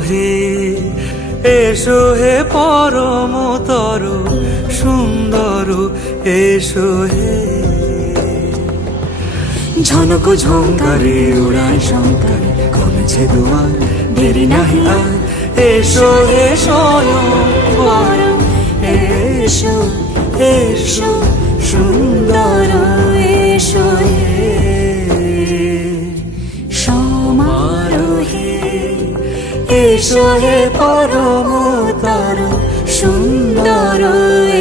সমারোহে এসো হে পরমতর সুন্দর এসো হে। ঝনক ঝঙ্কারে উড়ান শঙ্কারে কমেছে দুয়ার দেরি নাহি আর। এসো হে স্বয়ং বর এসো এসো সুন্দর এসো হে। সমারোহে এসো হে পরমতর সুন্দর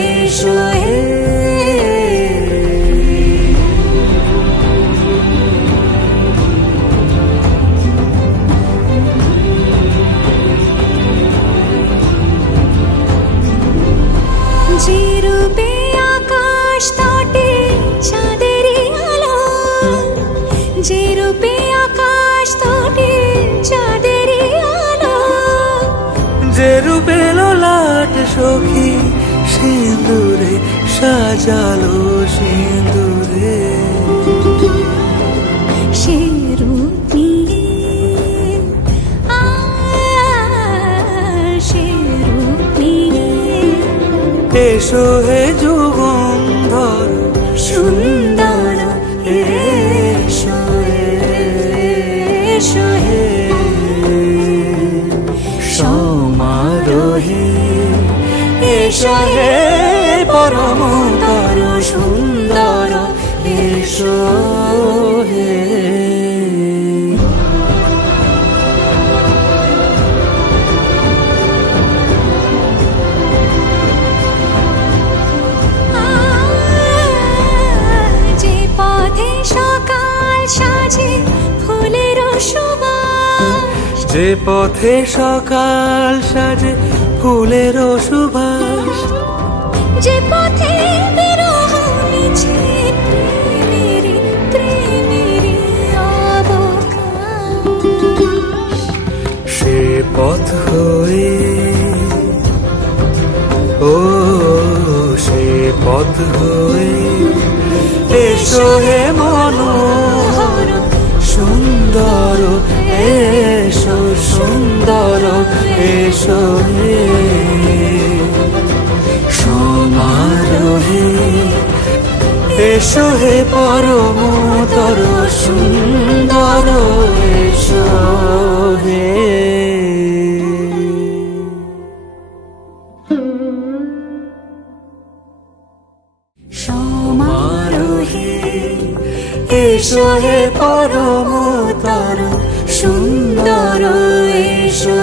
এসো হে। যে রূপে আকাশ তটে চাঁদেরই আলো, যে রূপে আকাশ তটে চাঁদেরই আলো, যে রূপে ললাট সখী সিঁদুরে সাজালো সিঁদুরে। সে রূপ নিয়ে সে রূপ নিয়ে এসো হে যুগন্ধর সুন্দর এসো এসো হে। সমারোহে এসো হে পরমতর সুন্দর এসো হে। যে পথে সকাল সাজে ফুলের সুবাস, যে পথে সকাল সাজে ফুলের সুবাস, যে পথে বিরহ মিছে প্রেমেরই প্রেমেরই অবকাশ, সে পথ হয়ে ও সে পথ হয়ে এসো হে মনোহর সুন্দর এসো সুন্দর এসো হে। সমারোহে এসো হে পরমতর সুন্দর এসো হে। সমারোহে এসো হে পরমতর সুন্দর এসো